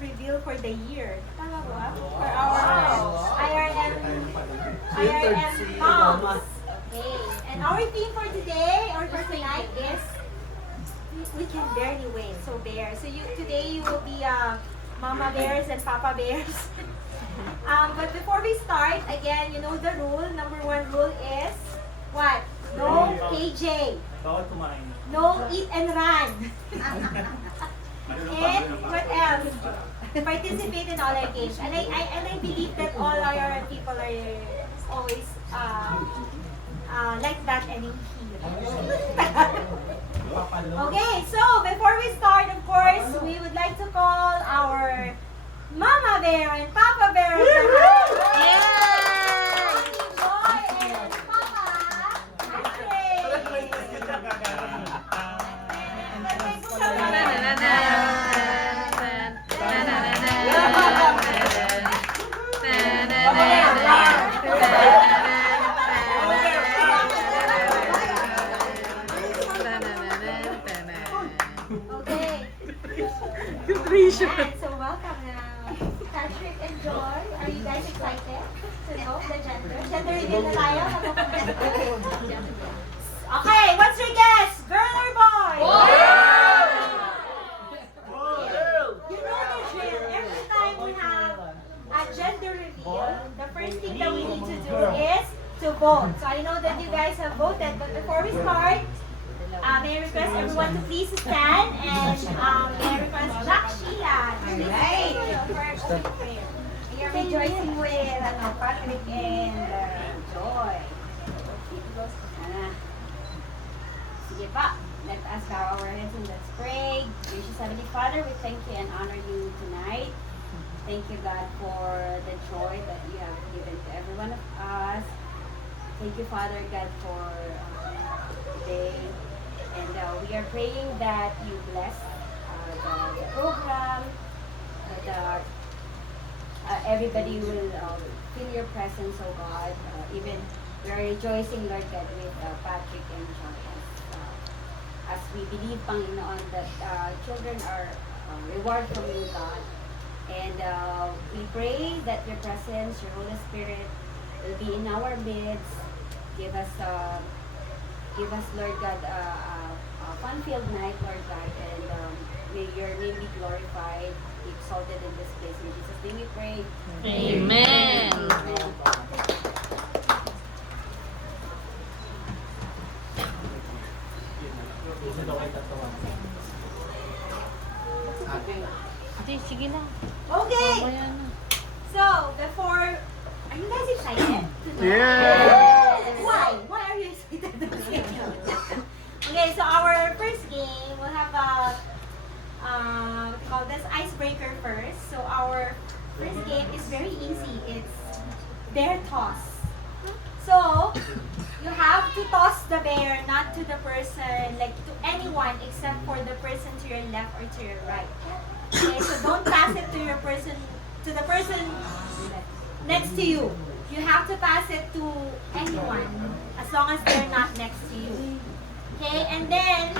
reveal for the year. Tama ba? For our IRM moms. Okay. And our theme for today or for tonight is we can barely wait. So bear. So today you will be Mama Bears and Papa Bears. But before we start, again, you know the rule. Number one rule is what? No KJ. Bawal kumain. No eat and run. And what else? Participate in all our games. And I believe that all our people are always like that and in here. Okay, so before we start, of course, we would like to call our Mama Bear and Papa Bear. Boy and Papa. Okay. So welcome now. Patrick and Joy, are you guys excited to know the gender? Gender reveal na tayo? Okay, what's your guess? Girl or boy? You know the drill. Every time we have a gender reveal, the first thing that we need to do is to vote. So I know that you guys have voted, but before we start, may I request everyone to please stand and may I request Jack Sheila to please for our opening prayer. We are rejoicing with Patrick and Joy. Sige pa, let us bow our heads and let's pray. Gracious Heavenly Father, we thank you and honor you tonight. Thank you, God, for the joy that you have given to every one of us. Thank you, Father God, for today. And we are praying that you bless the program, that everybody will feel your presence, oh God. Even we are rejoicing, Lord God, with Patrick and John. As we believe, Panginoon, that children are reward from you, God. And we pray that your presence, your Holy Spirit, will be in our midst. Give us, Lord God, a fun-filled night, Lord God, and may your name be glorified, be exalted in this place. In Jesus' name we pray. Amen. Amen. Ate, sige na. Okay, Mamaya na. so before, are you guys excited? Yeah! Why? Why are you excited? Okay, so our first game, we'll have a, call this icebreaker first. So our first game is very easy. It's bear toss. So, you have to toss the bear, not to the person, like to anyone except for the person to your left or to your right. Okay, so don't pass it to the person next to you. You have to pass it to anyone as long as they're not next to you. Okay, and then,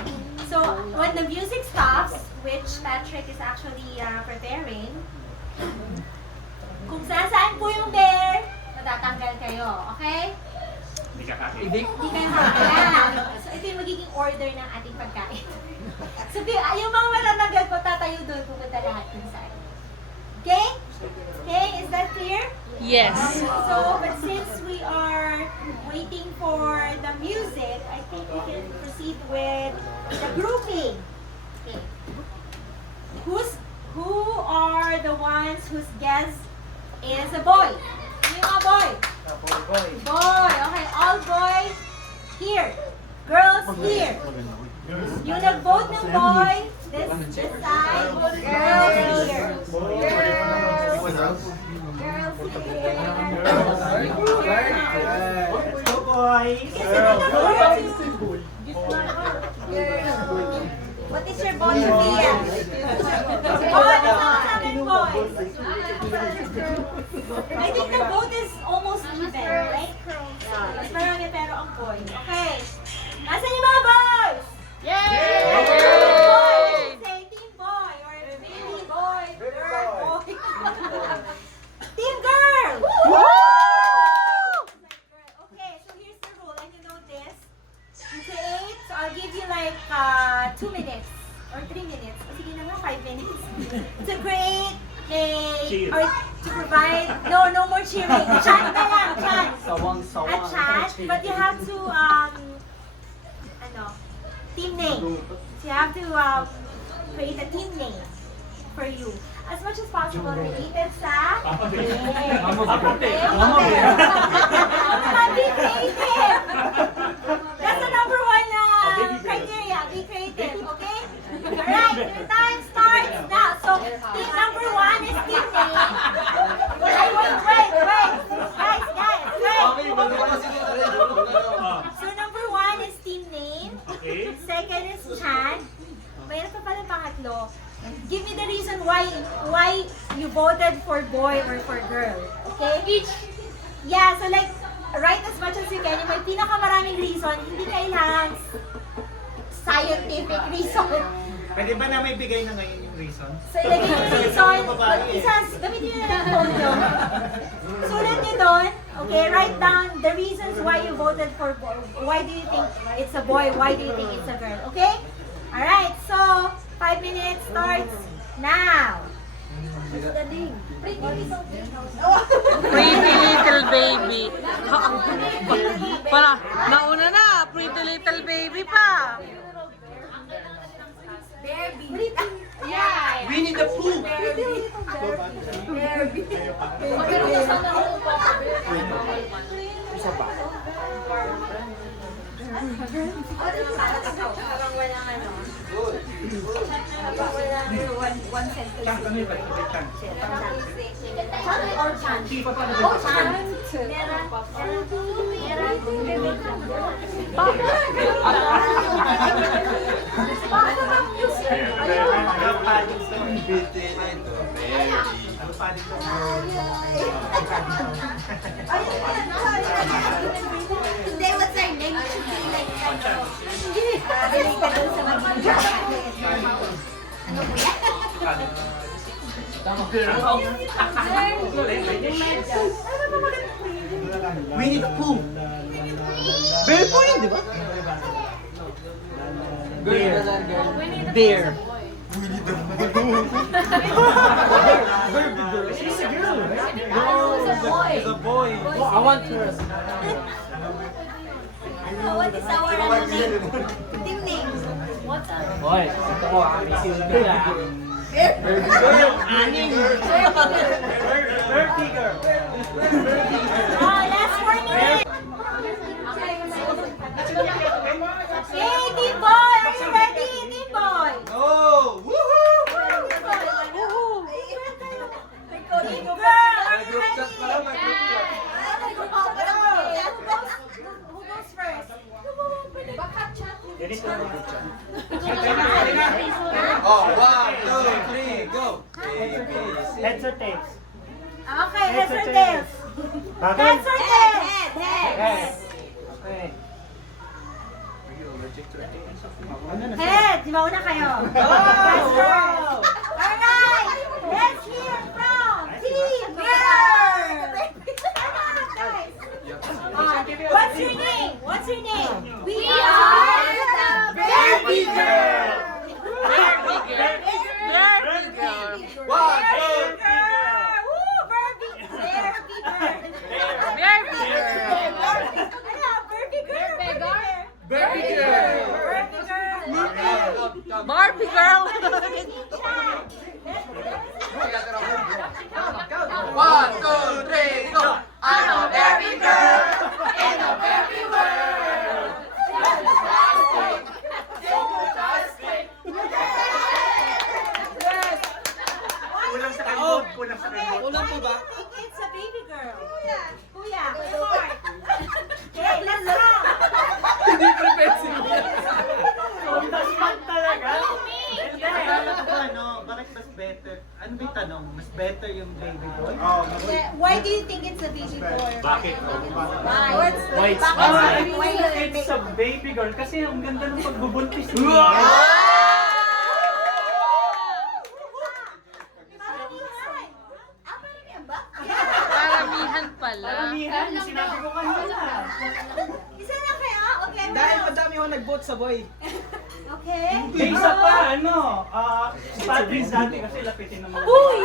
so when the music stops, which Patrick is actually preparing, kung saan po yung bear, matatanggal kayo, okay? Hindi ka kakain. Hindi kayo makakaya. So ito yung magiging order ng ating pagkain. So yung mga matatanggal po, tatayo doon, pupunta lahat dun sa atin. Okay? Okay, is that clear? Yes. So, but since we are waiting for the music, I think we can proceed with the grouping. Okay. Who are the ones whose guess is a boy? Yung mga boy. Boy. Okay, all boys here. Girls here. Yung nag-vote ng boy, this side. Girls here. Girls. Girls here. Go boys! What is your vote, Sophia? Boy, kasama sa akin, boys. I think the vote is almost even, right? Mas marami pero ang boys. Okay. Nasaan yung mga boys? Yay! Boys! Say team boy or baby boy, girl 2 minutes or 3 minutes. O sige na nga, 5 minutes. To create a, Cheer. or to provide, no more cheering. Chant na lang, chant. A chant, but you have to, team name. So you have to create a team name for you. As much as possible, related sa... Papa Bear. Mama Bear. Be creative. That's the number one criteria. Be creative, okay? Alright, your time starts now. So, team number 1 is team name. Wait. Guys, wait. So, number 1 is team name. Okay. Second is chant. Mayroon pa pala pangatlo. Give me the reason why you voted for boy or for girl. Okay? Yeah, so like, write as much as you can. Yung may pinakamaraming reason, hindi kailangan scientific reason. Pwede ba na may bigay na ngayon yung reason? So, ilagay yung reason. Gamitin nyo na lang phone nyo. Sulat nyo doon. Okay, write down the reasons why you voted for boy. Why do you think it's a boy? Why do you think it's a girl? Okay? Alright, so 5 minutes starts now. Pretty little baby. Para, nauna na. Pretty little baby pa. Yeah. Winnie the Pooh! Parang walang ano. One sentence. Chant or chant? Oh, chant. Meron. Paano bang music? Ano padding story? Ano padding story? Hindi, what's her name? It should be like, related dun sa mag-video. Ano po yan? Winnie the Pooh! Bear po yun, di ba? Bear. Bear. Winnie the Pooh. She's a girl, right? No, she's a boy. Oh, I want her. What is our team name? Boy, ito ko, ang silbi ah. Aning. Bear bigger. Oh, last 4 minutes. Hey, team boy! Are you ready, team boy? Oh! Woohoo! Team girl, are you ready? Who goes first? Ganito na. Oh, 1, 2, 3, go! Heads or tails? Okay, heads or tails? Heads or tails? Heads. Okay. Heads, di ba una kayo? Heads first. Alright, let's hear from Team Girl! What's your name? What's your name? We are the Baby Girl! Baby girl. Baby girl. 1, 2, 3, Woo! Barbie! Barbie girl! Baby girl. Ano? Barbie girl? Barbie girl! Barbie girl! Barbie girl. 1, 2, 3, go! I'm a Barbie girl in a Barbie world. Kulang sa kalimot, kulang sa kalimot. Kulang po ba? I think it's a baby girl. Kuya, Mark. Okay, let's go. Hindi professional. Bakit mas better? Ano ba yung tanong? Mas better yung baby boy? Why do you think it's a baby boy? Bakit? Why? It's a baby girl kasi ang ganda ng pagbubuntis niya. Paramihan pala. Paramihan, sinabi ko kanina. Isa na kayo? Okay, Dahil madami ako nag-vote sa boy. Okay? May isa pa, ano, Patrick dati kasi lapitin ng mga Okay,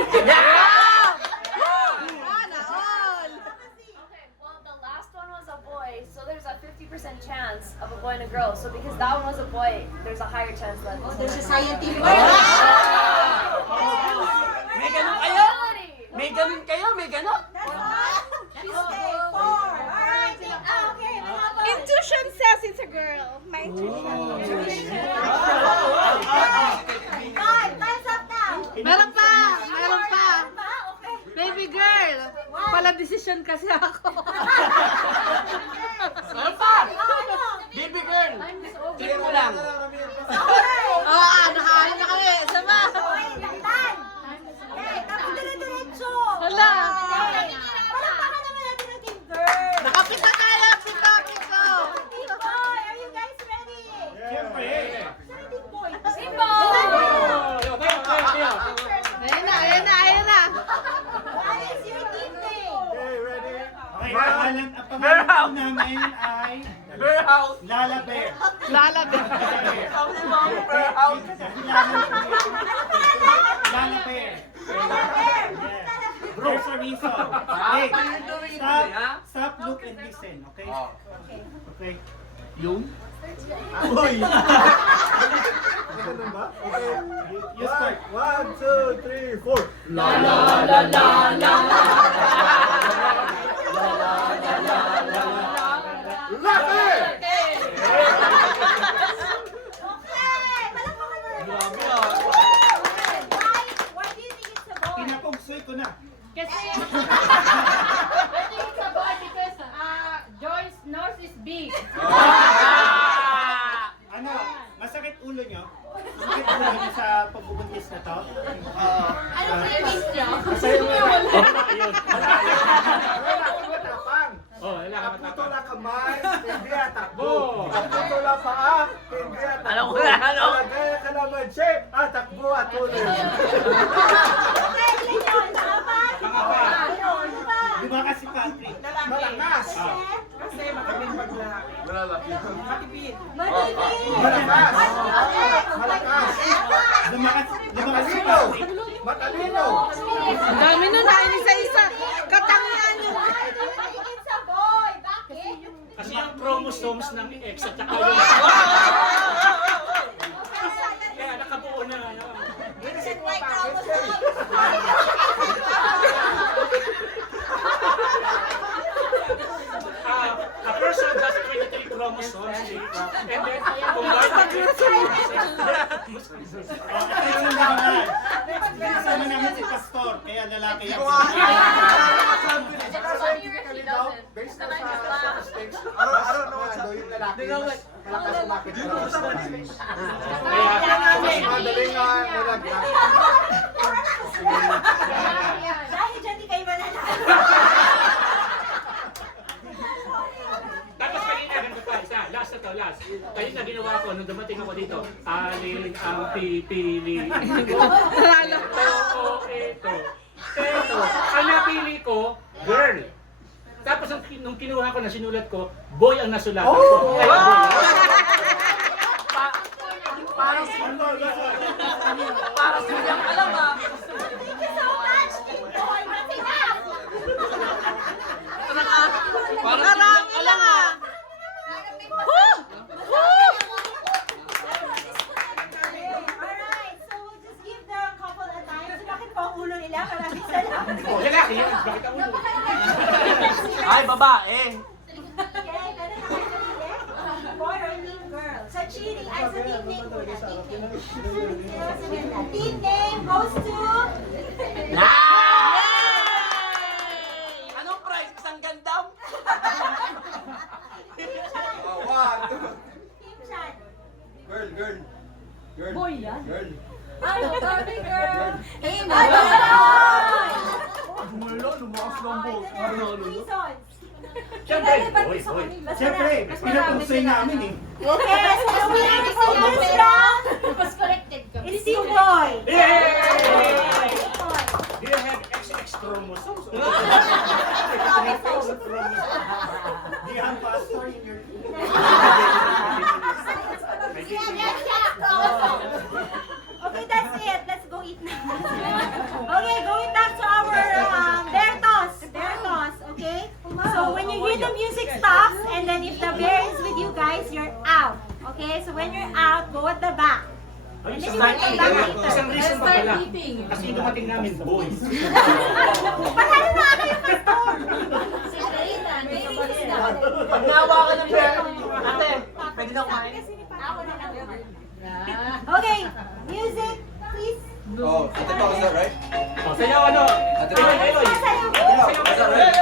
well, the last one was a boy, so there's a 50% chance of a boy and a girl. So because that one was a boy, there's a higher chance that this There's a one. scientific May ganun kayo? May ganun kayo? May ganun? Okay, 4. Alright. Okay, mahaba. Intuition says it's a girl. My intuition. 5. Time's up now. Meron pa! Meron pa! Ba? Okay. Baby girl! Pala decision kasi ako. Ano pa? Ano? Baby girl! Clear mo lang. Okay. Oo, nakain na kami. Sama! Okay, laktan. Okay, tapos dire-diretso. Hala. Okay. Palakpakan naman natin ang team girl. Nakapit na tayo! Pito! Team boy, are you guys ready? Siyempre. Saan ang team boy? Team boy! Ayan na! What is your team name? Okay, ang pangalan po namin ay Bear house. Lala Bear. Lalabi. Sabi mo, bear house. Lala Bear. Bear. There's a reason. Hey, stop, look, and listen, okay? Okay. Okay. Yung? Uy! Ganun ba? Okay. You start. 1, 2, 3, 4. Okay, palakpakan mo naman. Grabe Why do you think it's a boy? Pinapugsoy ko na. Kasi, I think it's a boy because Joy's nose is big. Ano? Masakit ulo nyo? Masakit ulo nyo sa pagbubuntis na to? Ano service niyo? Oh, wala ka matapang. Putol kamay, hindi atakbo. Go! Putol ang paa, hindi atakbo. Alam ko na, ano? Talagay ka naman, chef, atakbo at tuloy. Okay, yun. Tama. Ano ba? Di ba kasi Patrick? Malakas. Kasi Matipid. matipid. Malakas. Okay. Malakas. Lumakas si Matalino. Patrick. Matalino. Ang dami nun, hain isa-isa. Katangian yung... Why do you think it's a boy? Bakit? Kasi yung chromosomes ng X at saka yung... Kaya nakabuo na ano. It's like chromosome. A person has 23 chromosomes. And then, kung bakit kasama namin si Pastor, kaya lalaki yan. Scientifically daw, based na sa statistics, I don't know ano yung lalaki, mas malakas umakit sa statistics. Mas madaling na nalagyan. Dahil dyan di kayo mananalo. Tapos kanina, ganito pa, isa, last na to, last. Kanina ginawa ko, nung dumating ako dito, alin ang pipili. Ito. Ang napili ko, girl. Tapos nung kinuha ko na sinulat ko, boy ang nasulatan ko. Parang silang alam ah. Thank you so much, team boy. That's enough. Parang silang alam ah. Alright, so we'll just give the couple a time. So bakit po ang ulo nila? Maraming salamat. Lalaki yan, bakit ang ulo? Ay, babae. Okay, ganun na kayo napili. Boy or team girl? Sa cheating, ay sa team name muna. Team name goes to... Anong price? Isang gandam? One. Team Chan. Girl. Boy yan? Girl. Ay, Barbie girl. Team Ay, boy. Gumulo, lumakas lang po. Reasons. Siyempre, boy. Siyempre, pinapugsoy namin eh. Yes, the winner is Yusra. Was corrected ka. It's Team Boy. Yay! Do you have XX chromosomes? Do you have pastor in your team? Yes, yeah. is you're out. Okay? So when you're out, go at the back. Ay, And then you will come back later. isang reason pa pala. Kasi yung dumating namin, boys. Patalo na kayo, Pastor! Pag nawa ka ng bear, ate, pwede na kumain. Ako na lang. Okay, music, please. Oh, ito to, is that right? O, sayaw ano? Eloy, Eloy. Sasayaw. Is that right?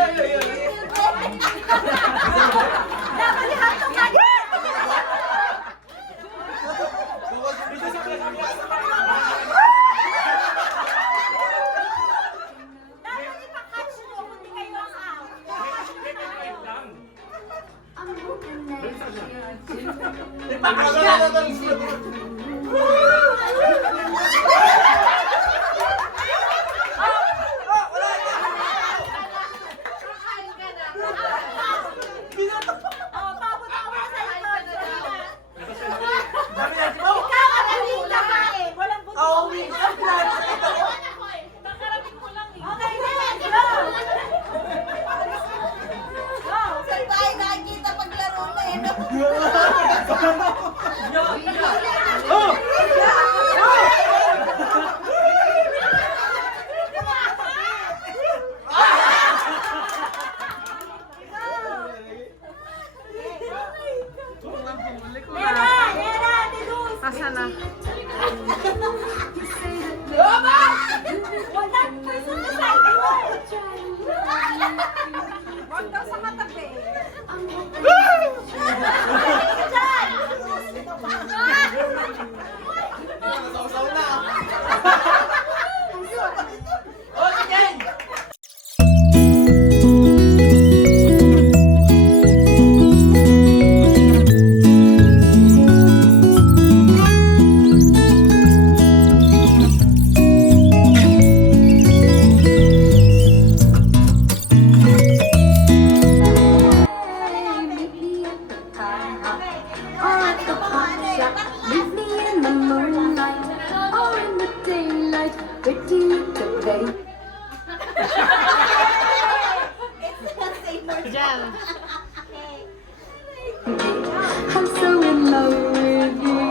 Dapat ihatong agad! Dapat ipakatch mo kung di kayo ang out. Wait lang. Oh, papunta ka muna sa likod. Sabi natin, oh! Ikaw ang huling kakain. Walang buti. Oh, we have plans. Okay, let's go! Go! Saan tayo nakikita paglaro na yun? Lera, Tidus! Asa na? Huwag na, person na sa akin mo! Huwag daw sa matabi. Sausaw na. Oh, sige! Diyan. I'm so in love with you.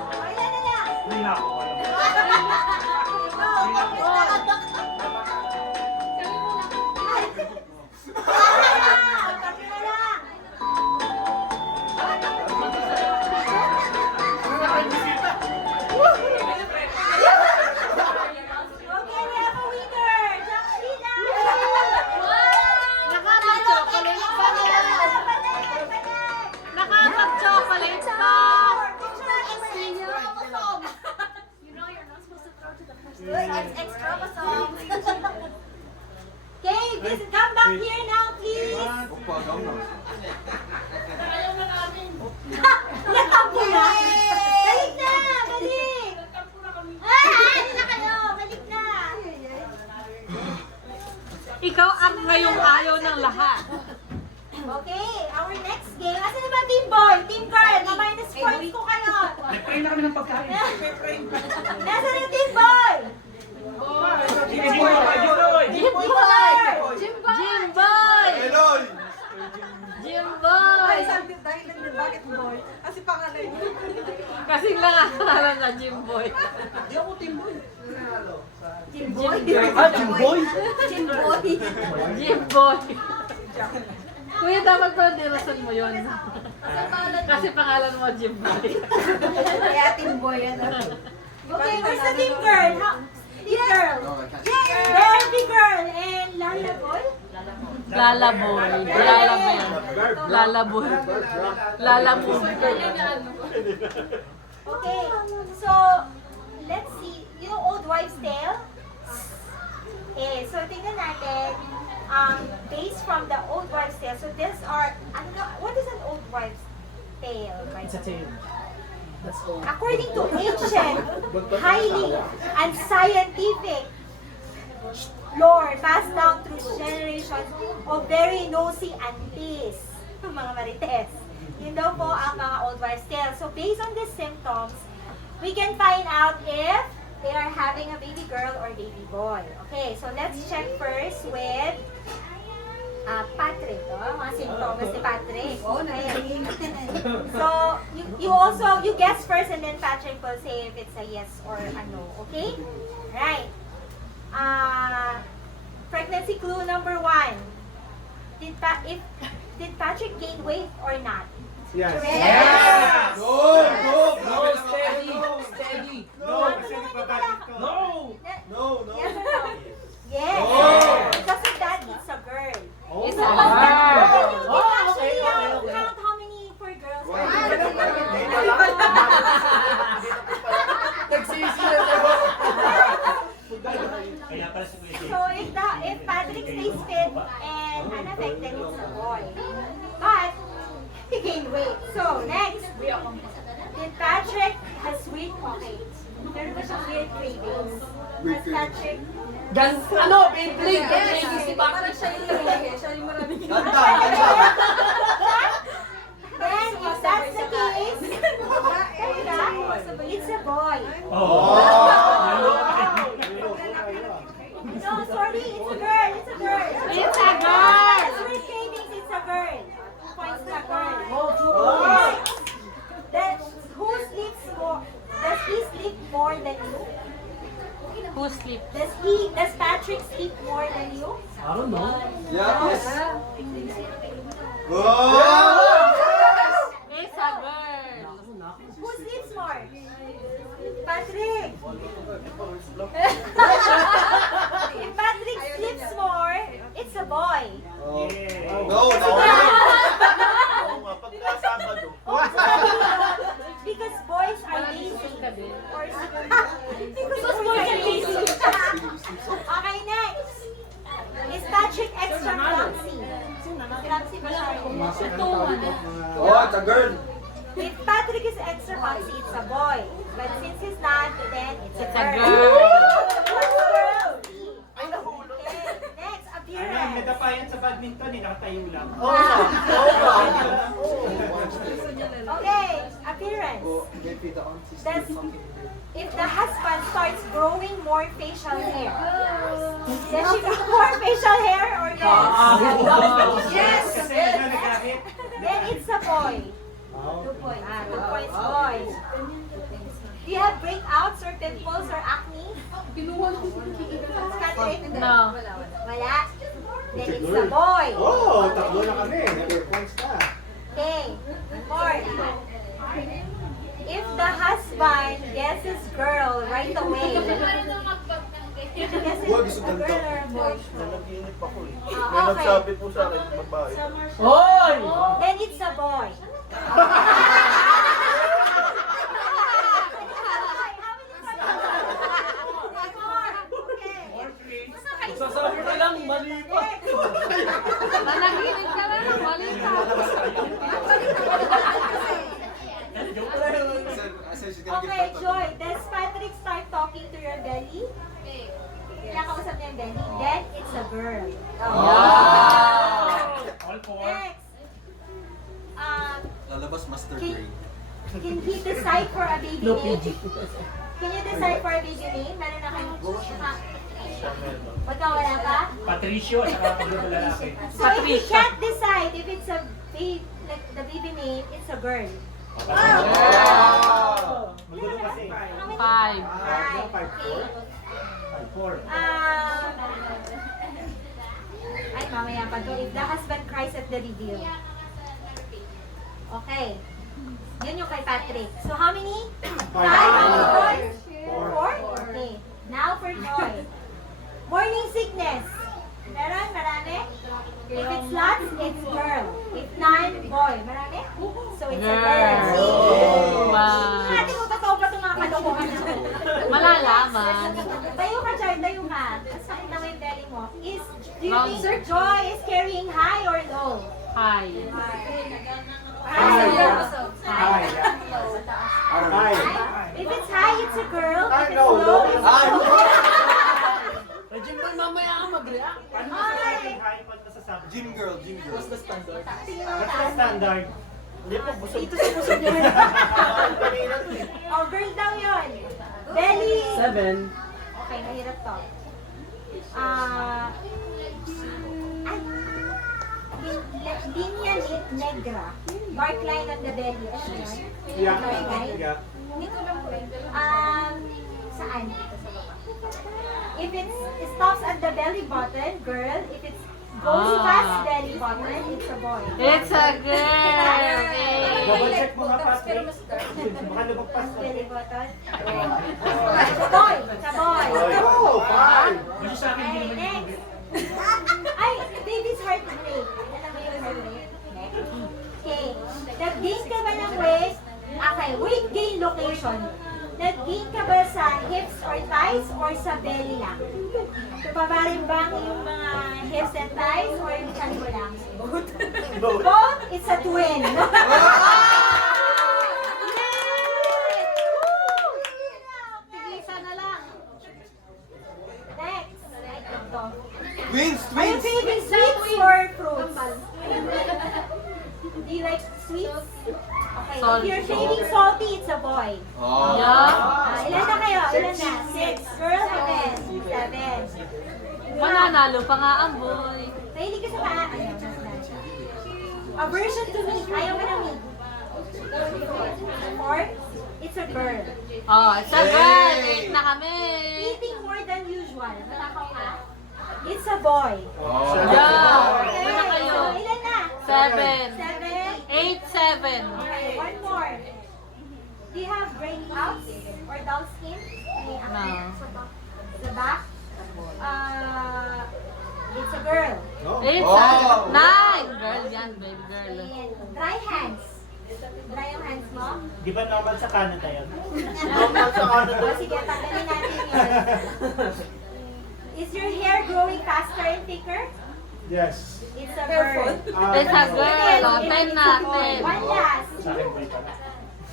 Hindi na ako. Okay, we have a winner! Jamshida! Nakapag-chocolate pa na. Nakapag-chocolate pa. You know you're not supposed to throw to the person. Extra Okay, this, come back here now, please! Natampo na! Balik na! Balik! Ano na kayo? Balik na! Ikaw ang ngayong ayaw ng lahat. Okay, our next game. Asan naman team boy? Team girl? Na-minus points ko kayo. Nag-try na kami ng pagkain. Nasaan yung team boy? Sige, Eloy, Eloy. Team girl! Jimboy! Eloy! Jimboy! Dahil din bakit boy? Kasi pangalan niya. Kasi lang ang pangalan na Jimboy. Jimboy? Ah, Jimboy? Jimboy? Jimboy! Kuya, dapat pala dirasan mo yun. Kasi pangalan mo Jimboy. Kaya team boy yan. Okay, where's the team girl? Team girl? Derby girl and Lala boy? Lalaboy. Lalaboy. Lalaboy. Lalaboy. Okay, so let's see. You know Old Wives' Tale? Okay, so tingnan natin. Based from the Old Wives' Tale. So these are, what is an Old Wives' Tale? It's a tale. According to ancient, highly and scientific lore passed down through generations of very nosy aunties, mga marites. Yun daw po ang mga Old Wives' Tale. So based on these symptoms, we can find out if they are having a baby girl or baby boy. Okay, so let's check first with Patrick. Oh, mga symptoms ni Patrick. Okay. So, you guess first and then Patrick will say if it's a yes or a no. Okay? Right. Pregnancy clue number 1. Did Patrick gain weight or not? Yes. Yes. Go! Steady! No, kasi nagbabatit ko. No! No, no. Yes or no? Yes. Oh. Because of that, it's a girl. Oh, It's a You girl. can actually count how many for girls. Nagsisi na siya. Kaya pala si Kuya So if Patrick stays fit and unaffected, it's a boy. But he gained weight. So next, did Patrick has weird pockets? Meron ba siyang weird cravings? Has Patrick? Beyblade! Yes. Parang siya yung maraming. Ganda! Then if that's the case, it's a boy. No, sorry, it's a girl. It's a girl. It's a girl. Weird cravings, it's a girl. 2 points to a girl. Then who sleeps more? Does he sleep more than you? Who sleep? Does Patrick sleep more than you? I don't know. Yes. It's a girl. Who sleeps more? Patrick. If Patrick sleeps more, it's a boy. No, no. Because boys are lazy. Or because boys are lazy. Okay, next. Is Patrick extra clumsy? Clumsy ba siya? Oh, it's a girl. If Patrick is extra clumsy, it's a boy. But since he's not, then it's a It's a girl. girl. Okay, next, Ano, appearance. natapayan sa badminton, nakatayo lang. Okay, appearance. Does, if the husband starts growing more facial hair, does she grow more facial hair or yes? Yes! Kasi ano, nagkakit. Then it's a boy. 2 points. 2 points, boy. Do you have breakouts or pimples or acne? Patrick? No. Wala. Then it's a boy. Oh, tatlo na kami. Nag-4 points na. Okay. 4. If the husband guesses girl right away, guesses Huwag, a gusto girl ganda. or a boy? Nanaginip ako eh. May Okay. nagsabi po sa akin, babae. Hoy! Then it's a boy. Sasabi ka lang, mali pa. Nanaginip ka na lang. Mali ka. Okay, Joy, does Patrick start talking to your belly? Kinakausap niya yung belly. Then it's a girl. All four. Next. Lalabas master Can, grade. can he decide for a baby name? Can you decide for a baby name? Meron na kayo. Wala pa? Patricio, at saka pagluto lalaki. So if he can't decide if it's a baby, like the baby name, it's a girl. Magulo kasi. How many? 5. Five. 5-4. Ay, mamaya pa to. If the husband cries at the reveal. Okay. Yun yung kay Patrick. So how many? 5. How many boys? 4? Okay. Now for Joy. Morning sickness. Meron? Marami? If it's lots, it's girl. If none, boy. Marami? So it's a girl. Wow. Ate ko, totoo ba itong mga kalokohan na to? Malalaman. Tayo ka, Joy. Tayo ka. Tapos pakita mo yung belly mo. Do you think Sir Joy is carrying high or low? Hi. High. Hi. Hi. If it's high, it's a girl. If it's no, low, no. it's a boy. Jim boy, mamaya ka mag-react. Paano masasabi hi? Paano masasabi? Gym girl, gym girl. What's the standard? Tingnan mo What's the taas. standard? Hindi po, busog. Dito sa puso niya. Kanina to eh. Oh, girl daw yun. Belly. 7. Okay, mahirap to. Linea negra. Dark line on the belly. Ano yun? Yeah. Dark line? Yeah. Saan? If it stops at the belly button, girl. If it goes past belly button, it's a boy. It's a girl. Double Yay! check mo nga, Patrick. Baka lumagpas. Belly button. It's a boy. It's a boy. Oh, five. Kasi sa akin, hindi Okay, naman next. Ay, baby's heart rate. Alam mo yung heart rate? Okay. Nag-gain ka ba ng weight? Okay, weight gain location. Nag-gain ka ba sa hips or thighs or sa belly lang? So, pabarimbang yung mga hips and thighs or yung chan mo lang? Both. Both? It's a twin. Tigisa na lang. Next. Wins, Are you craving sweets or fruits? Do you like sweets? Okay, if Salty. you're craving salty, it's a boy. Oh. Yeah. Ilan na kayo? Ilan na? 6. Girl, 7. Mananalo pa nga ang boy. Mahilig ka sa paa? Ayaw. Aversion to meat. Ayaw mo na meat. 4. It's a girl. Oh, it's a girl. 8 na kami. Eating more than usual. Matakaw ka? It's a boy. Oh. Yeah. Okay. Ano kayo? So, ilan na? 7. 7. 8, 7. Okay, one more. Do you have breakouts or dull skin? No. The back? It's a girl. No. 8, Oh. 9. Girl yan, baby girl. And dry hands. Dry yung hands mo? Di ba normal sa Canada yun? Normal sa Canada. O sige, tanggalin natin yun. Is your hair growing faster and thicker? Yes. It's a girl. It's a girl. Oh, 10 na, 10. One last. Sa akin, boy pala.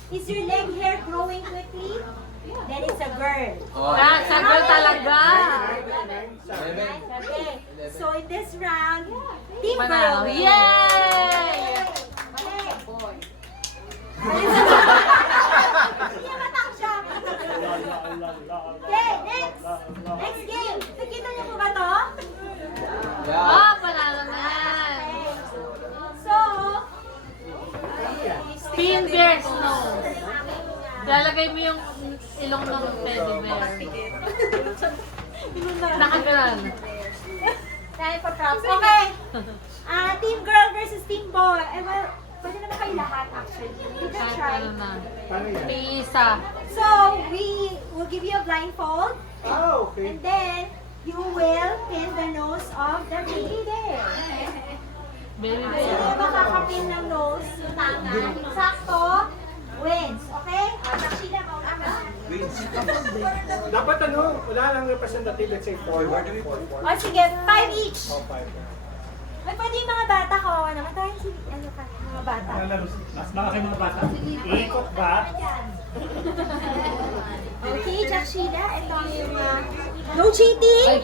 Is your leg hair growing quickly? Then it's a girl. Oh. Ah, sa girl talaga. Okay. So in this round, team girl. Panalo. Yay! Okay. Hindi matang siya. Okay, next. Next game. Nakita niyo po ba to? Yeah. Oh, panalo na yan. Okay. So, Fingers, no. Lalagay mo yung ilong ng teddy bear. Nakagalan. Time for props. Okay. Team girl versus team boy. Eh, well, pwede naman kayo lahat actually. You can Kahit try. ano na. Paano yan? May isa. So, we will give you a blindfold. Ah, okay. And then, you will pin the nose of the baby there. Baby So, bear. yung makakapin ng nose, yung tangan, sakto, wins. Okay? Takshila, mauna ka. Dapat ano, wala lang representative, let's say 4. O sige, 5 each. Oh, 5. Ay, pwede yung mga bata, kawawa naman. Tayo si, ano ka, mga bata. Mas mga kayo mga bata. Ikot ba? Okay, Jakshila, ito yung no cheating.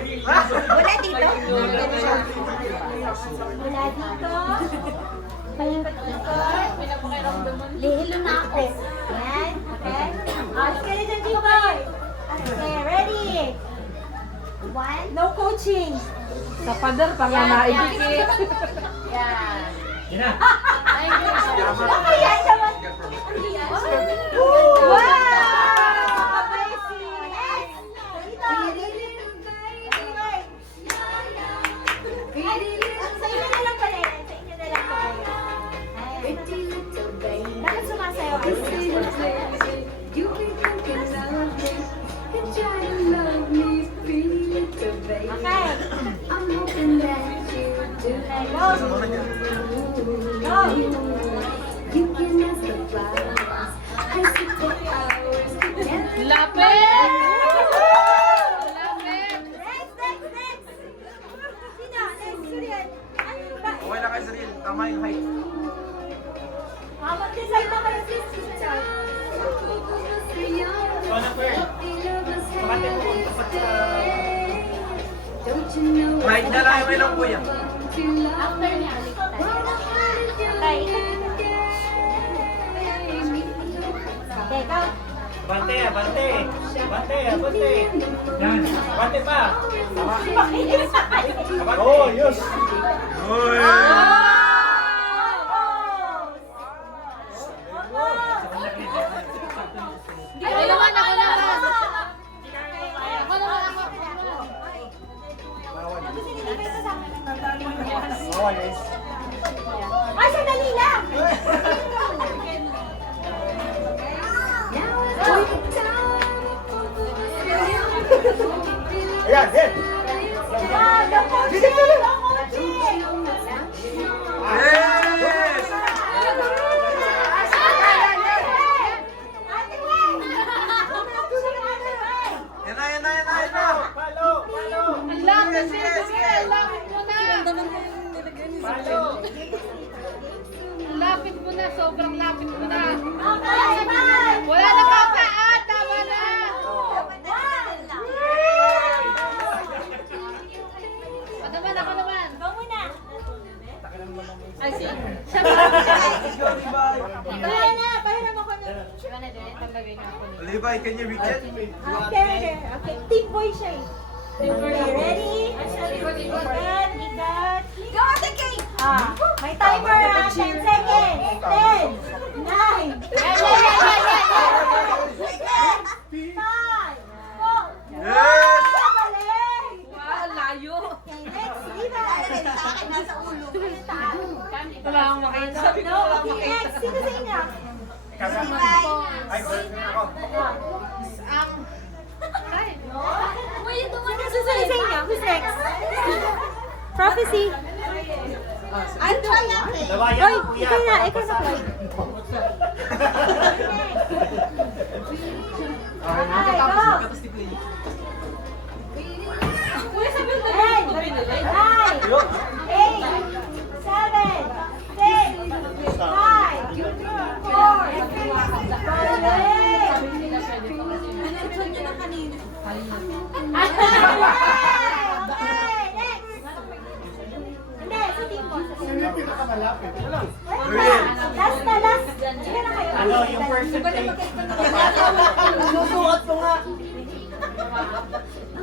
Wala dito. Wala dito. Palikot dito. Lihilo na ako. Yan. Okay. Alis ka na dyan, G-Boy. Okay, ready? 1. No coaching. Sa pader, pa nga naibigit. Yan. Yan na. Okay, yan naman. Wow! Amazing! Next! Dito! Anyway. Sa inyo na lang pala yan. Sa inyo na lang pala yan. Bakit sumasayaw kayo? Okay. Lapit! Next! Sino? Next, Suryan. Ano ba? Okay na kayo, Cyril. Tama yung height. Mag-decide na kayo, sis. So, na po yun. Bakit mo kung tapat sa... Height na lang yung ilong, kuya. After niya, ulit tayo. Okay. Go. Bante, bante. Bante, bante. Yan. Bante pa. Oh, yes. Ako naman, ako naman. Ako naman, ako. Bawal eh. Ay, sandali lang! Ayan, yan. Ah, the coaching! The coaching! Yes! Ate Wen! Yan na, yan na, yan na, yan na. Palo, palo. Ang lang kasi. Ang lapit mo na. Palo. Ang lapit mo na. Sobrang lapit mo na. Okay, bye! Wala na kakaan. Tama na. Ako naman, ako naman. Go muna! Ay, siya Kaya na, pahiram ako ng... Siya na din. Paglagay na ako niya. Levi, can you reach it? Okay, okay. Team boy siya eh. Okay, ready? Ikat, ikat. Go, Ate Kate! Ah, may timer ah. 10 seconds. 10, 9, 5, 4, Yes! galing! Wow, layo. Okay, next, Levi. Nasa ulo. Wala akong makita. No, okay, next. Sino sa inyo? Ay, ako. Ay. Sino sa inyo? Who's next? Prophecy. Ano yan? Oy, ikaw na, Chloe. Okay, go. 10, 9, 8, 7, 6, 5, 4, 3, 2, 1. Hindi, sa team mo. Pinakamalapit. Last na, last. Sige na kayo. Ano, yung percentage. Susuot ko nga.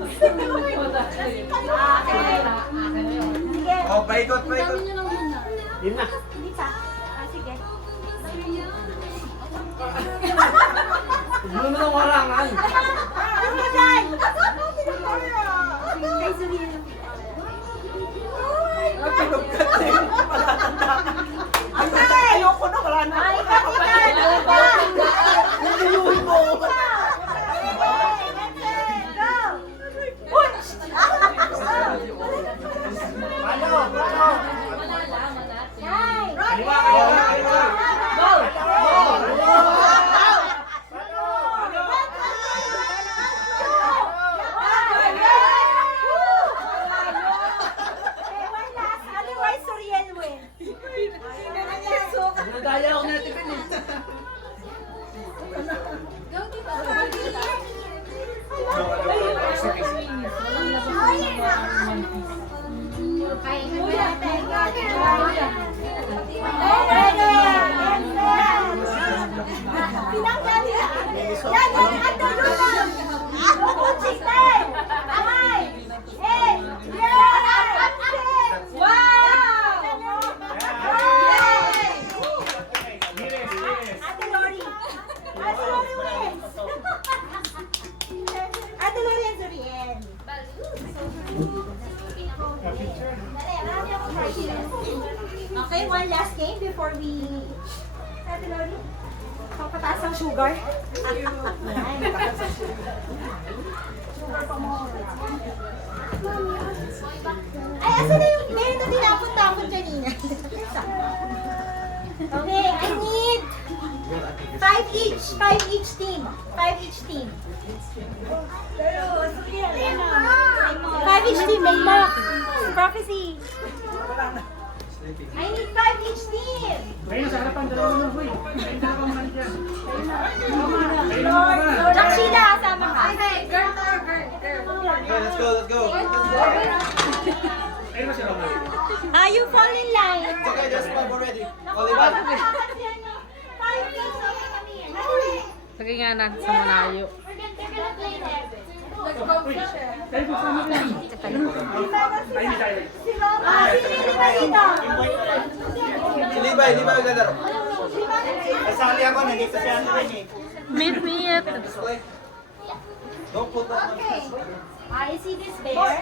Sige. Oh, paikot, paikot. Yun na. Hindi pa. Sige. Ano na warangan? Ano dyan? Kay Zuriel. Ayoko na, wala na. Ay, ikat. Niluluhin mo. Go! Palo, palo. Nine. Kaliwa, kaliwa, kaliwa. Nadaya ako natin kan eh. Ate Lori and Zuriel. Okay, one last game before we... Ate Lori, pagpataas ang sugar. Ayan, pagpataas ang sugar. Sugar pa mo. Ay, asa na yung meron na tinapon-tapon kanina? Okay, I need 5 each. 5 each team. 5 each team. 5 each team. May mock. Prophecy. I need 5 each team. Ayun, sa harapan, dalawa mo, boy. Ayun, dalawang man dyan. Jack Sheila, kasama ka. Okay, let's go, let's go. Ayun ba si Roma? You fall in line. It's okay, there's 5 already. Naku, Oh, Levi. kapag yan, 5 each. Okay, kami yan. Dali. Lagay nga natin sa malayo. Libay maglalaro. Kasali ako, nandito si ano rin eh. Meet. Don't put that on. You see this bear?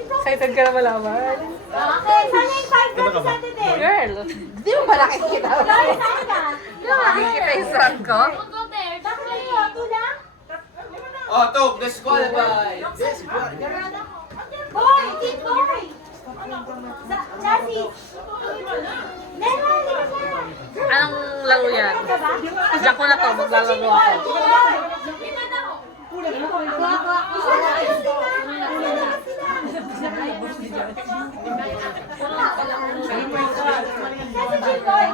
Excited ka na malaman? Okay, sana yung 5 natin sa atin eh. Girl, di mo ba nakikita? Sorry, saan ka? Di mo nakikita yung suot ko? Bakit kayo? Tula? Oh, Tog, disqualified. Boy! Team boy! Chassis! Nela, hindi ka na! Anong laro yan? Diyan ko na to, maglalaro ako. Isa na yun sila! Kasi G-Boy!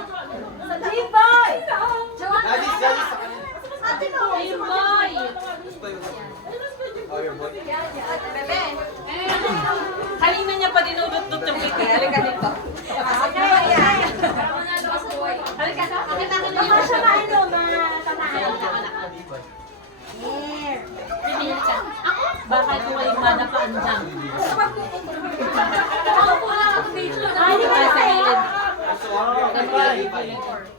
G-Boy! Daddy sa kanila. Ate ko! Boy! Gusto yun. Oh, your boy. Kanina niya pa dinudot-dot yung piti. Halika dito. Baka siya matamaan. Here. Baka ito ay manapaandang. Ay, di ba Sa gilid.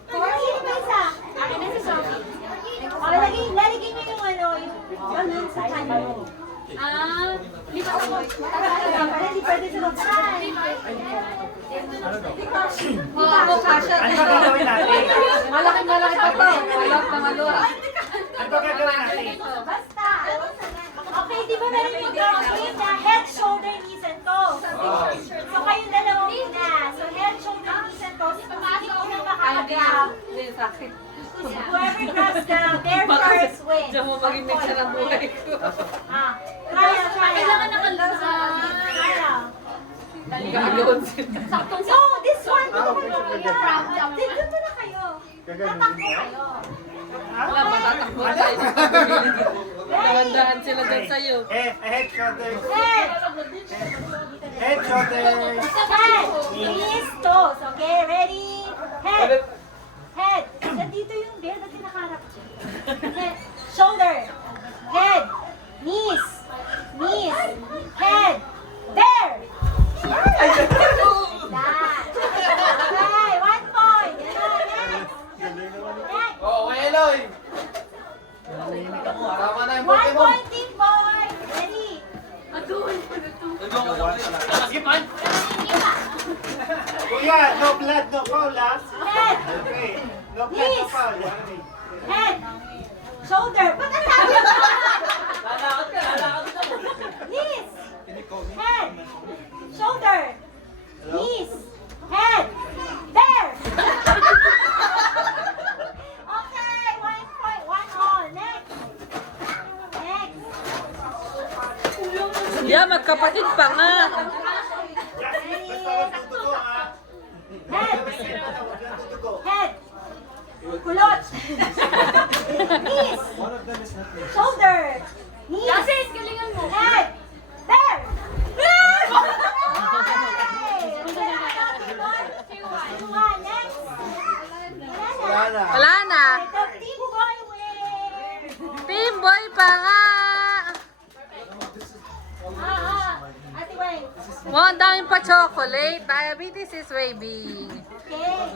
Sino ba isa? Akin na si Sophie. Lalagay niyo yung ano, yung ganun sa kanya. Lipat ako. Hindi pwede sa luksan. Ano ba gagawin natin? Malaki pa to. Malak na malura. Ano ba gagawin natin? Basta. Okay, di ba meron yung game na head, shoulder, knees, and toes? So kayong dalawa muna. So head, shoulder, knees, and toes. Hindi ko na makakagrab. Hindi, sakit. Whoever grabs the bear first wins. Diyan mo maging mix ng buhay ko. Trial. Kailangan nakalasa. Trial. Gagawin sila. No, this one. Dito na kayo. Tatakbo kayo. Wala, matatakbo tayo. Dahan-dahan sila dyan sa'yo. Head, shoulders. Head. Head, shoulders. Head. Knees, toes. Okay, ready? Head. Head. Nandito yung bear na tinakarap siya. Head. Shoulder. Head. Knees. Knees. Head. Bear. That. Okay, 1 point. Next. Next. Oh, okay, Eloy. Tama na yung 1 Pokemon. point, team boy. Ready? Kuya, no blood, no foul, ah. Head. Okay. No blood, no Knees. foul. Okay. Head. Shoulder. Ba't ang sabi mo? Knees. Head. Shoulder. Knees. Head. There. Okay, 1 point. 1 all. Next. Next. Yeah, magkapatid pa nga. Basta wag tutugo, ah. Head. Wag lang tutugo. Head. Kulot. Knees. Shoulder. Knees. Yasis, galingan mo. Head. There. Next. Wala na. Wala na. The team boy wins. Team boy pa nga. Ate Weng. Wow, ang daming pa chocolate. Diabetes is way big. Okay.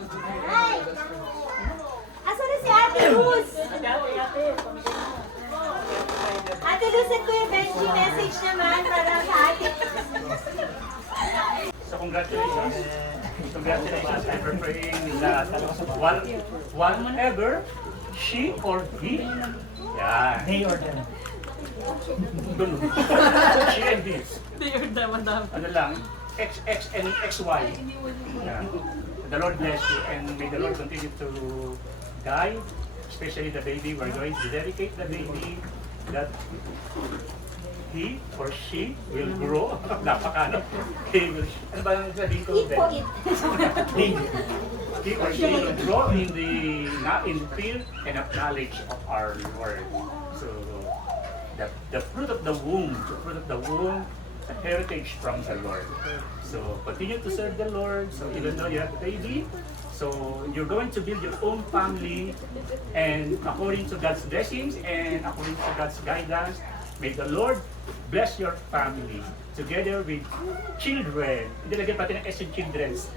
Alright. Asa na si Ate Luz? Ate Luz at Kuya Benji, message naman para sa atin. So congratulations. Congratulations. I'm praying that whatever she or he, yeah, They or them. she and his, ano lang, XX and XY. Yeah. The Lord bless you and may the Lord continue to guide, especially the baby. We're going to dedicate the baby that he or she will grow. Napakano. He will, ano ba ang sabihin ko? Eat po it. He or she will grow in the fear and of knowledge of our Lord. So the fruit of the womb, a heritage from the Lord. So continue to serve the Lord. So even though you have a baby, so So you're going to build your own family, and according to God's blessings and according to God's guidance, may the Lord bless your family together with children. Hindi lagyan pati ng S in children's.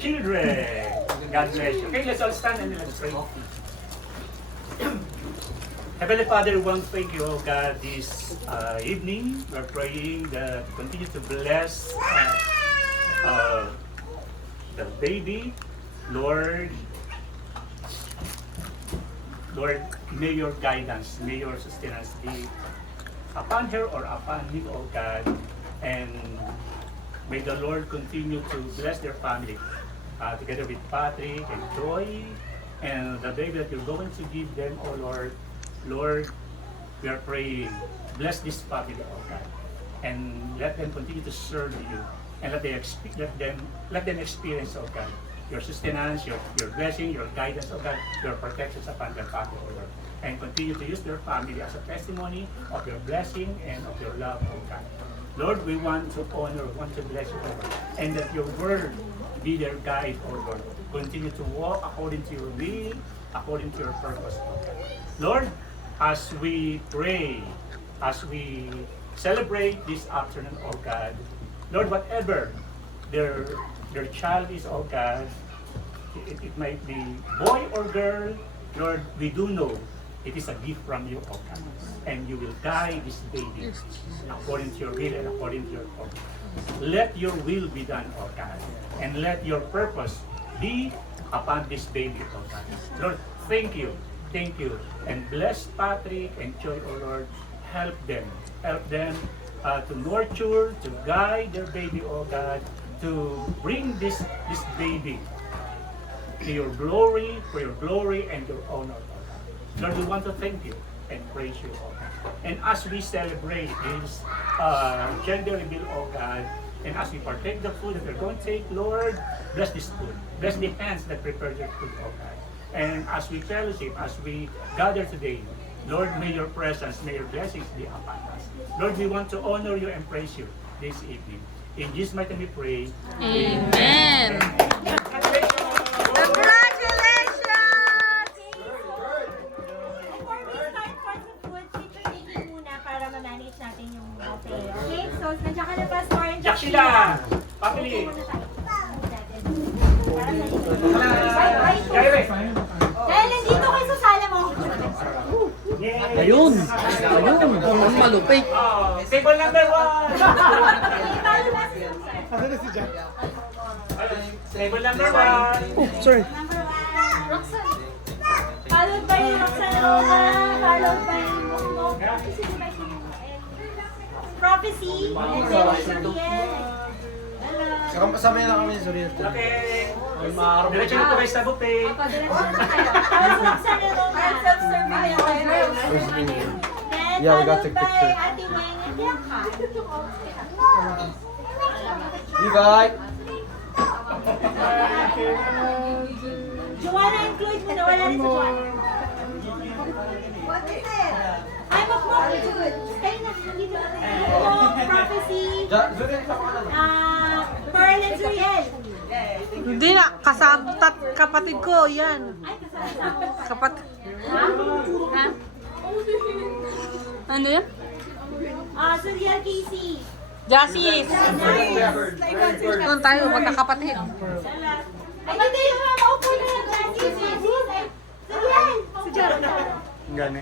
Children. God bless you. Okay, let's all stand and let's pray. Heavenly Father, we want to thank you, oh God, this evening. We're praying that continue to bless the baby. Lord, may your guidance, may your sustenance be upon her or upon him, oh God. And may the Lord continue to bless their family together with Patrick and Joy and the baby that you're going to give them, oh Lord. Lord, we are praying, bless this family, oh God, and let them continue to serve you, and let them experience, oh God, your sustenance, your blessing, your guidance, oh God, your protection upon their family, oh Lord, and continue to use their family as a testimony of your blessing and of your love, oh God. Lord, we want to honor, we want to bless you, oh Lord, and that your word be their guide, oh Lord. Continue to walk according to your will, according to your purpose, oh God. Lord, as we pray, as we celebrate this afternoon, oh God, Lord, whatever their child is, oh God, it might be boy or girl, Lord, we do know it is a gift from you, oh God, and you will guide this baby according to your will and according to your purpose. Let your will be done, oh God, and let your purpose be upon this baby, oh God. Lord, thank you, and bless Patrick and Joy, oh Lord. Help them to nurture, to guide their baby, oh God, to bring this baby to your glory, for your glory and your honor, oh God. Lord, we want to thank you and praise you, oh God. And as we celebrate this gender reveal, oh God, and as we partake the food that we're going to take, Lord, bless this food, bless the hands that prepared your food, oh God. And as we fellowship, as we gather today, Lord, may your presence, may your blessings be upon us. Lord, we want to honor you and praise you this evening. In Jesus' mighty name we pray. Amen. Before we start for the food, picture taking muna para ma-manage natin yung buffet. Okay? So, nandiyan ka na, Pastor. Jack sila! Family! Para sa Jaire! dahil nandito kayo sa sala mo. Ayun! Ang malupit. Table number 1! Paano ba si Asan na si Jack? Table number 1! Oh, sorry. Number 1. Roxanne. Followed by Roxanne Lola. Followed by Mokmok. Prophecy. And then Suriel. Hello. Kasama na kami sa Suriel. Okay. Diretso na po kayo sa buffet. Tapos Roxanne Lola. Self-serving na yun. Then Yeah, we got followed to take by picture. Ate Weng and Bianca. You guys. Joanna and Chloe muna. Wala rin sa Joanna. What is it? Ay, Mokmok. Kayo na. Mokmok, Prophecy. Pearl and Zuriel. Hindi na, kasama kapatid ko, yan. Ay, kasama ko. Kapatid. Ha? Ano yan? Zuriel Casey. Jasis! Doon tayo, magkakapatid. Ay, hindi yung mga maupo na lang. Zuriel! Si Jaron. Gani.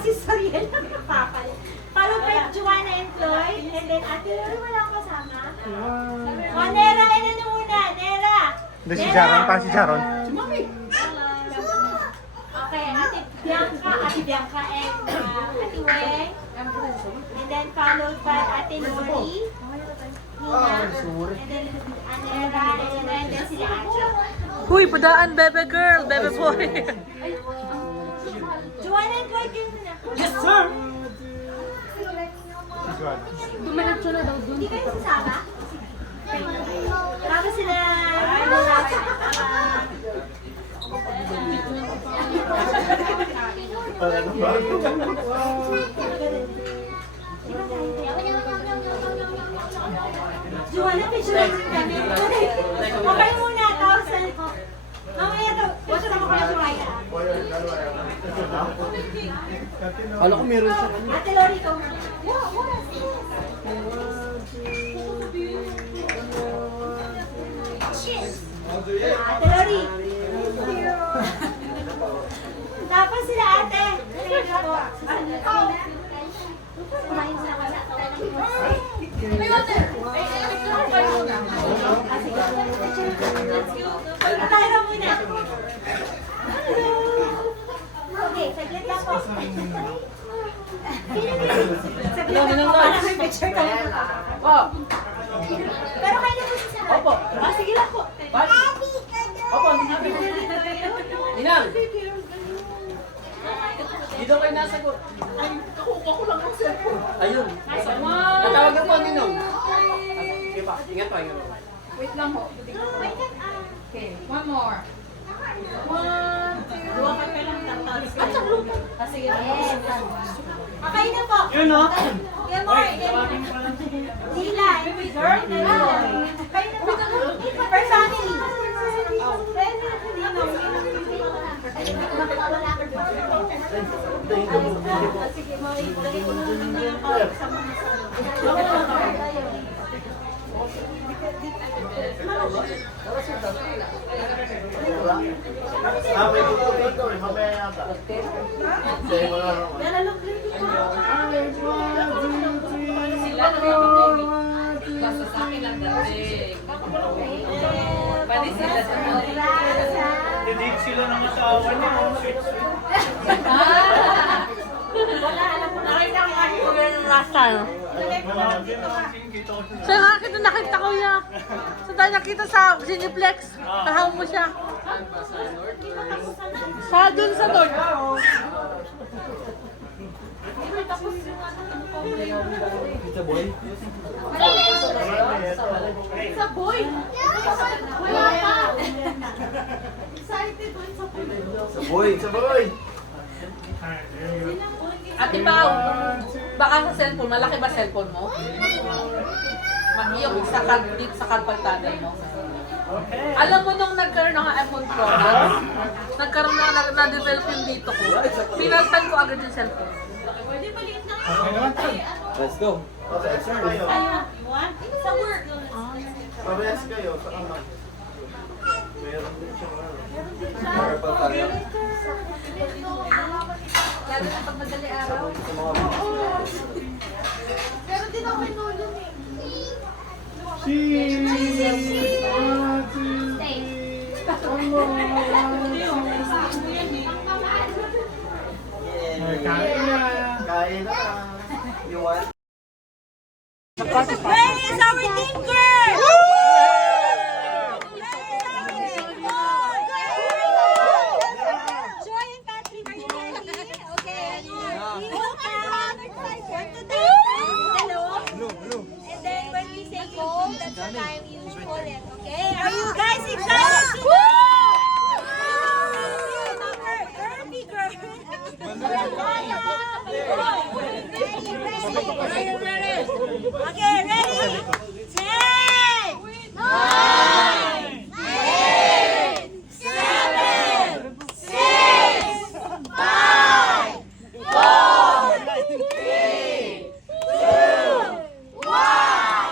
Si Zuriel. Followed by Joanna and Floyd. And then Ate Lori, wala akong kasama. Nera, and ano muna? Nera! Hindi si Jaron, pa si Jaron. Okay, Ate Bianca and Ate Weng. And then followed by Ate Lori. Nina. And then Nera. And then sila Ate. Huy, padaan, bebe girl, bebe boy. Joanna and Floyd, yun muna. Yes, sir! Hindi kayo sasama? Tapos sila, Joanna, picture lang kami. Okay muna, tapos Mamaya daw. Basta na ako na sumaya. Kala ko meron siya. Ate Lori, ikaw. Ate Lori. Tapos sila ate. Kumain sila wala. Tayo na muna. Okay, saglit lang po. Saglit lang po. Para may picture tayo. Oh, Pero kayo na po si Sarah. opo. Sige lang po. Opo, Ninang. Dito kayo nasagot. Ay, nakuha ko lang ang cellphone. Ayun. Tatawag ako, Ninong. Sige pa, ingat pa, ingat pa. Wait lang ho. Okay, one more. One, two. Luwa ka lang tatawag. Sige. Okay na po. Yun, no? Good morning. Dila, girl, kayo na po. First family. Sige, lagay ko na lang yung sa mga May dito dito, mamaya yata. Sige, wala naman. Basta sa akin lang dati. Pwede sila sa Hindi sila ng asawa niya. Sweet, sweet. Nakita ko nga yung Russell. Siya nga kita nakita ko niya. Sa tayo nakita sa Cineplex. Kahawin mo siya. Sa dun sa North. Sa boy? Sa boy. Wala pa. Excited doon sa boy. Sa boy! Sa boy! Ate Pao, baka sa cellphone, malaki ba cellphone mo? Yung sa karpagtagal mo. Alam mo nung nagkaroon ng iPhone Pro Max, nagkaroon na-develop yung dito ko, pinaltan ko agad yung cellphone. Let's go! Pabayas kayo. Sa work. Pabayas kayo. Sa ama. Meron din siyang ano. Purple tayo. Lalo na pag madali araw. Sa mga Pero din ako may nulong eh. Kain na. You want? Where is our team girl? Joy and Patrick, are you ready? Okay. We will count one to 10. Hello. And then when we say go, that's the time you pull it. Okay? Are you guys excited to go? Early girl. Okay, ready? 10, 9, 8, 7, 6, 5, 4, 3, 2, 1.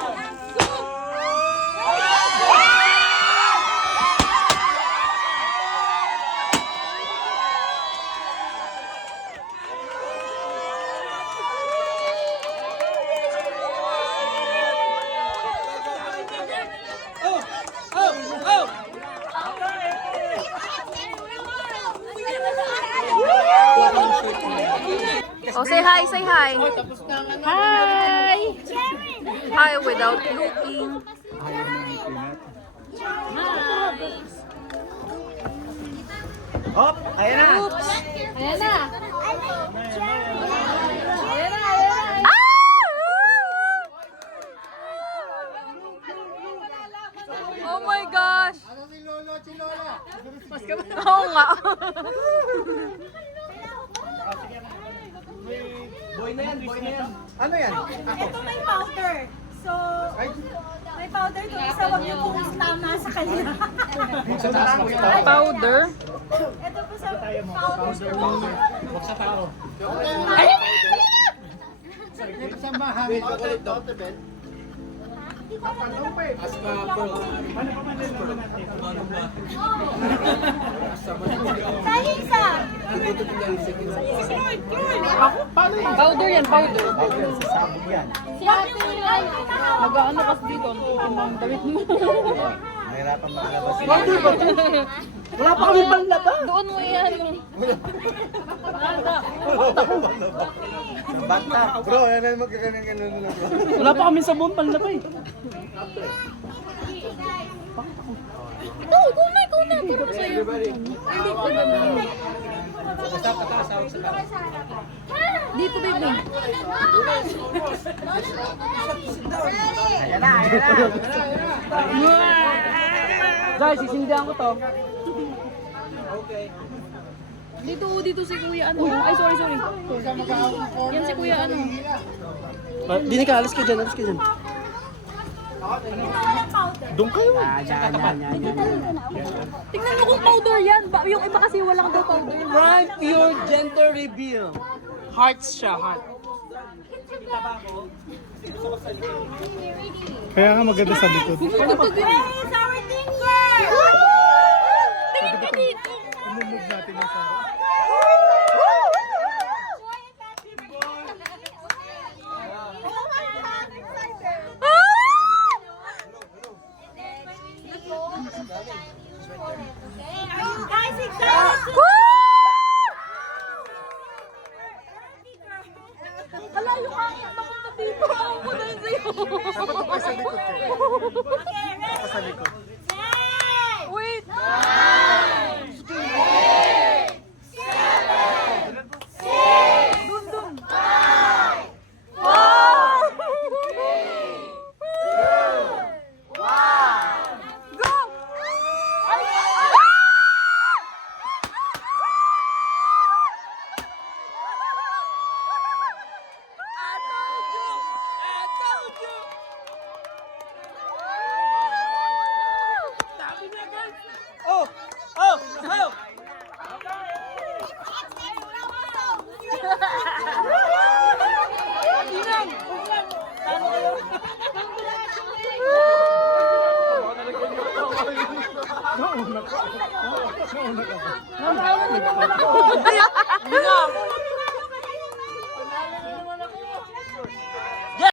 Oh, say hi, say hi. Hi. Hi without looking. Hop! Ayan na! Oops. Ayan na. Oh my gosh. Ano si Lolo? Si Lola? Oo nga. Boy na yan, boy na yan. Ano yan? Ito may powder. So, May powder kung isa, wag niyo pong tama sa kanya. Powder. Ito po sa powder po. Huwag sa tao. Tayo isa. Powder yan, powder. Wag niyo po lang. Mag-ano kasi dito, ang damit mo. Wala pa kami panlaba. Doon mo yan. Bata. Bro, yan ang magkakanin-kanin na bro. Wala pa kami sa buong panlaba eh. Ikaw na. Puro ko sa'yo. Dito, baby. Guys, sisindihan ko to. Dito si Kuya ano. Ay, sorry. Yan si Kuya ano. Dini ka, alis ka dyan. Ito walang powder. Doon kayo. Tingnan mo kung powder yan. Yung iba kasi walang daw powder. Prime Pure Gender Reveal. Hearts siya, heart. Kaya nga maganda sa likod. Where is our finger? Tingin ka dito. Imumove natin yung sa... Are you guys excited? Hala, yung hangin papunta dito. Ang kulay sa'yo. Okay, ready? Ten! Wait. Ayan!